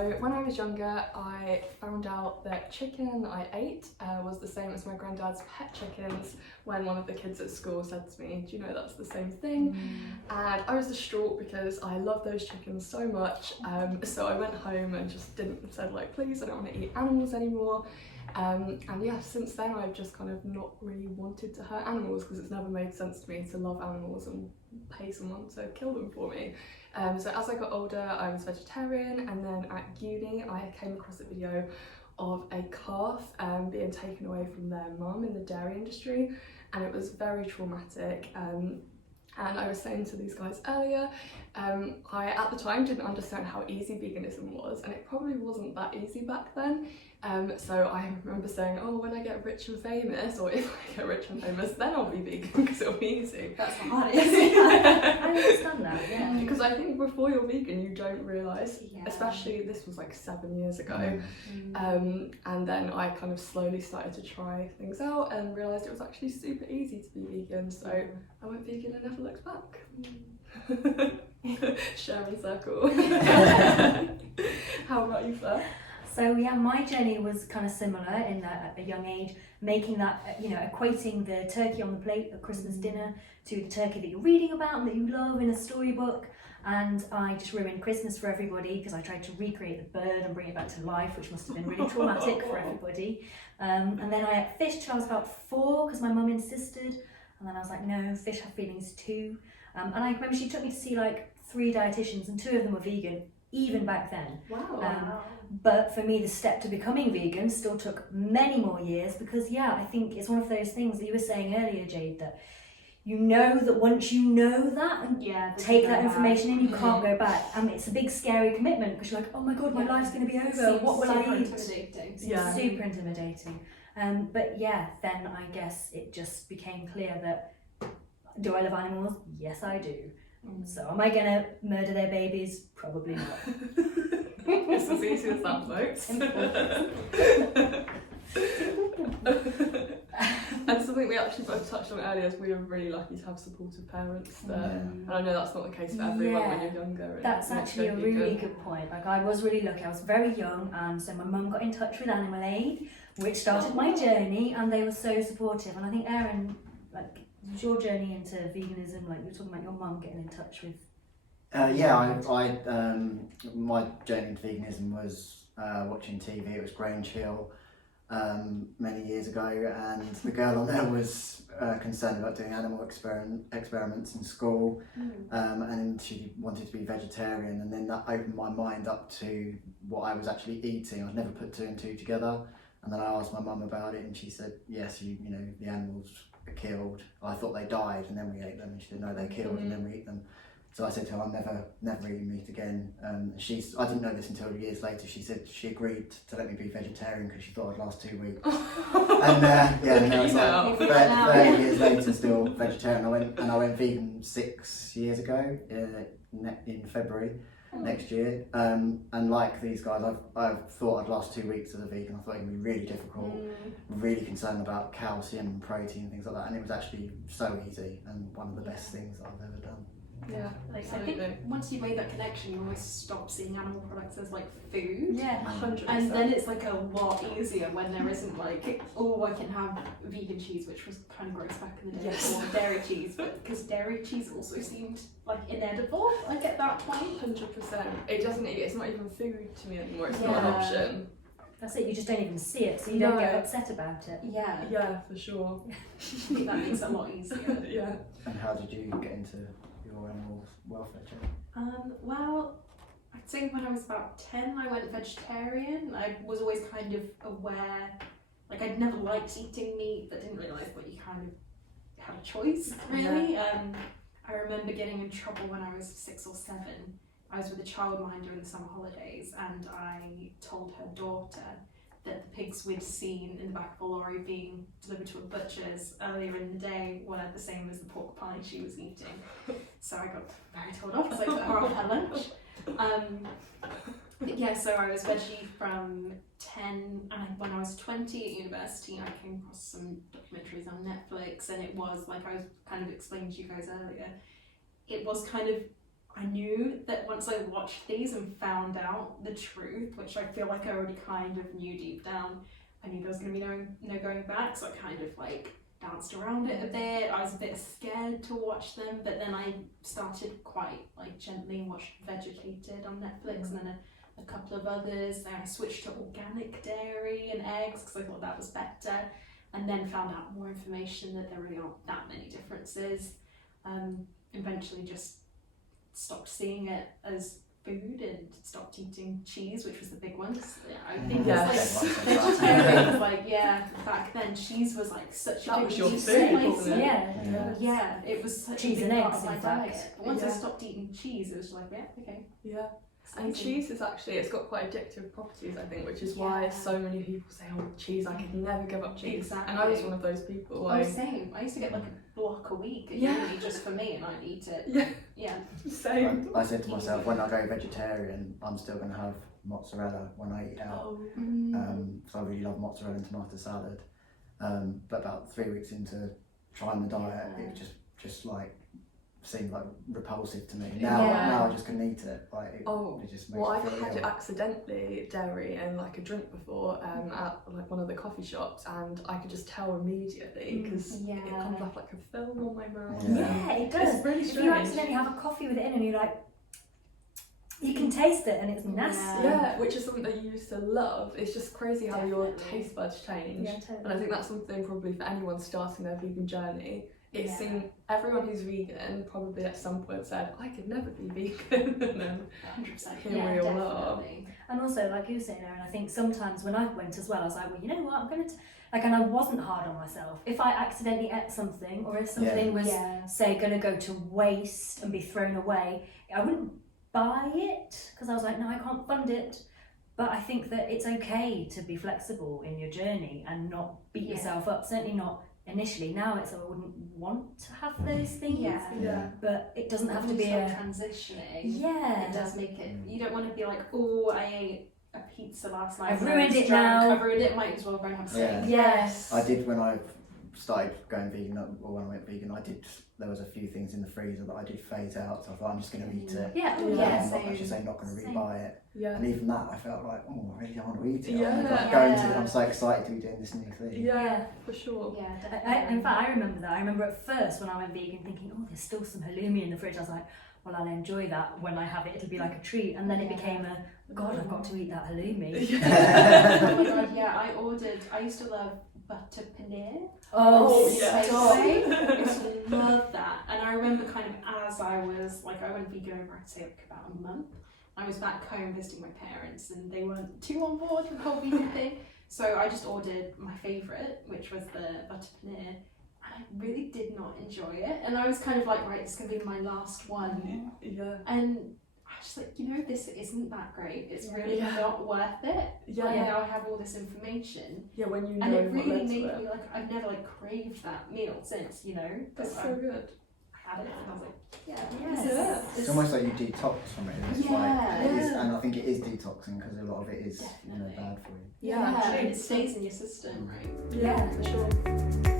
So when I was younger, I found out that chicken that I ate was the same as my granddad's pet chickens when one of the kids at school said to me, do you know that's the same thing? And I was distraught because I love those chickens so much. So I went home and just said like, please, I don't want to eat animals anymore. And yeah, since then I've just kind of not really wanted to hurt animals because it's never made sense to me to love animals and pay someone to kill them for me. So as I got older, I was vegetarian, and then at uni I came across a video of a calf being taken away from their mum in the dairy industry, and it was very traumatic. And I was saying to these guys earlier, I at the time didn't understand how easy veganism was, and it probably wasn't that easy back then. So I remember saying, oh, when I get rich and famous, or if I get rich and famous, then I'll be vegan because it'll be easy. That's the hardest. I understand that, yeah. Because I think before you're vegan, you don't realise, especially this was like 7 years ago, and then I kind of slowly started to try things out and realised it was actually super easy to be vegan, so I went vegan and never looked back. Sharing circle. How about you, Fleur? So yeah, my journey was kind of similar in that at a young age, making that, equating the turkey on the plate at Christmas dinner to the turkey that you're reading about and that you love in a storybook. And I just ruined Christmas for everybody because I tried to recreate the bird and bring it back to life, which must have been really traumatic for everybody. And then I ate fish till I was about 4 because my mum insisted. And then I was like, no, fish have feelings too. And I remember she took me to see like 3 dietitians and 2 of them were vegan, even back then. Wow. But for me, the step to becoming vegan still took many more years because, I think it's one of those things that you were saying earlier, Jade, that you know that once you know that and take that information in, you can't go back. It's a big, scary commitment because you're like, oh my God, my life's going to be over. What will I eat? Super intimidating. But then I guess it just became clear that, do I love animals? Yes, I do. So am I going to murder their babies? Probably not. It's as easy as that, folks. And something we actually both touched on earlier is we are really lucky to have supportive parents and I know that's not the case for everyone when you're younger. That's actually a really good point. Like, I was really lucky. I was very young, and so my mum got in touch with Animal Aid, which started my journey, and they were so supportive. And I think, Erin, like, was your journey into veganism, like you were talking about your mum getting in touch with? My journey into veganism was watching TV. It was Grange Hill many years ago, and the girl on there was concerned about doing animal experiments in school, and she wanted to be vegetarian, and then that opened my mind up to what I was actually eating. I'd never put 2 and 2 together, and then I asked my mum about it, and she said, yes, the animals are killed. I thought they died and then we ate them, and she said, no, they're killed and then we eat them. So I said to her, I'll never eat meat again. I didn't know this until years later. She said she agreed to let me be vegetarian because she thought I'd last 2 weeks. And now it's like 30 years later, still vegetarian. I went vegan 6 years ago in February next year. And like these guys, I thought I'd last 2 weeks as a vegan. I thought it would be really difficult, really concerned about calcium and protein and things like that. And it was actually so easy and one of the best things that I've ever done. Yeah, like, I think once you've made that connection, you almost stop seeing animal products as like food. Yeah, 100%. And then it's like a lot easier when there isn't like, oh, I can have vegan cheese, which was kind of gross back in the day, or dairy cheese, but because dairy cheese also seemed like inedible, like at that point. 100%. It's not even food to me anymore. It's not an option. That's it. You just don't even see it, so you don't get upset about it. Yeah, for sure. I think that makes it a lot easier. Yeah. And how did you get into your animal welfare check? Well, I'd say when I was about 10, I went vegetarian. I was always kind of aware, like I'd never liked eating meat, but didn't realise that you kind of had a choice, really. I remember getting in trouble when I was 6 or 7. I was with a childminder in the summer holidays, and I told her daughter that the pigs we'd seen in the back of a lorry being delivered to a butcher's earlier in the day were the same as the pork pie she was eating. So I got very told off because I took her off her lunch. So I was veggie from 10, and when I was 20 at university, I came across some documentaries on Netflix, and it was like I was kind of explaining to you guys earlier, it was kind of I knew that once I watched these and found out the truth, which I feel like I already kind of knew deep down, I knew there was going to be no going back, so I kind of like danced around it a bit. I was a bit scared to watch them, but then I started quite like gently and watched Vegucated on Netflix, and then a couple of others. Then I switched to organic dairy and eggs because I thought that was better, and then found out more information that there really aren't that many differences. Eventually just stopped seeing it as food and stopped eating cheese, which was the big one. I think Yes. it's like vegetarian was like, back then cheese was like such a That big was your piece food, of wasn't it? Yeah. it was such Cheese a big and part eggs, of my in fact. diet. But once I Yeah. stopped eating cheese, it was like, okay. Yeah. And cheese is actually, it's got quite addictive properties, I think, which is why so many people say, oh, cheese, I could never give up cheese. Exactly. And I was one of those people. Oh, same. I used to get like a block a week at uni just for me, and I'd eat it. Yeah. Same. I said to myself, when I go vegetarian, I'm still going to have mozzarella when I eat out. So I really love mozzarella and tomato salad. But about 3 weeks into trying the diet, it just like seemed like repulsive to me. Now I just couldn't eat it. Like it just makes Well, me I've feel had ill. accidentally dairy in like a drink before at like one of the coffee shops, and I could just tell immediately because it comes off like a film on my mouth. Yeah, it does. It's really If strange. you accidentally have a coffee with it in and you're like, you can taste it and it's nasty. Yeah, which is something that you used to love. It's just crazy how your taste buds change. Yeah, totally. And I think that's something probably for anyone starting their vegan journey. It's Yeah. seen everyone who's vegan probably at some point said, I could never be vegan. And then 100%. here we all are. Definitely. And also, like you were saying, Erin, I think sometimes when I went as well, I was like, well, you know what, I'm going to, like, and I wasn't hard on myself. If I accidentally ate something, or if something was, say, going to go to waste and be thrown away, I wouldn't buy it, because I was like, no, I can't fund it. But I think that it's okay to be flexible in your journey and not beat yourself up, certainly not initially. Now it's, I wouldn't want to have those things. Yeah. But it doesn't have to When be you a... start transitioning. Yeah. It does make it. You don't want to be like, oh, I ate a pizza last night. I've and I ruined was it drunk. now. I've ruined it. Might as well go and have a steak. Yeah. Yes. I did when I started going vegan, or when I went vegan, there was a few things in the freezer that I did phase out, so I thought I'm just going to eat it. Yeah. Yeah. I'm not, I should say, not going to rebuy it. Yeah. And even that, I felt like, oh, I really don't want to eat it. Yeah. I'm going to, I'm so excited to be doing this new thing. Yeah, for sure. Yeah, In definitely. fact, I remember that. I remember at first when I went vegan thinking, oh, there's still some halloumi in the fridge. I was like, well, I'll enjoy that when I have it. It'll be like a treat. And then it became a, God, I've got to eat that halloumi. Oh my god, yeah, I used to love butter paneer. Oh, yes. stop. I used to love that. And I remember kind of as I was, like, I went vegan over, I'd say, like about a month. I was back home visiting my parents and they weren't too on board with the whole vegan thing. So I just ordered my favourite, which was the butter paneer. And I really did not enjoy it. And I was kind of like, right, this is going to be my last one. Yeah. And I was just like, you know, this isn't that great. It's really Yeah. not worth it. Yeah. Like, now I have all this information. Yeah, when you know And it what really led to made it. me like, I've never like craved that meal since, you know. That's I so good. had it and I was like, Yes. Yeah. It's almost like you detox from it. It's Yeah. like, it is, Yeah. and I think it is detoxing because a lot of it is, bad for you. Yeah, and it stays in your system, right? Yeah, for sure.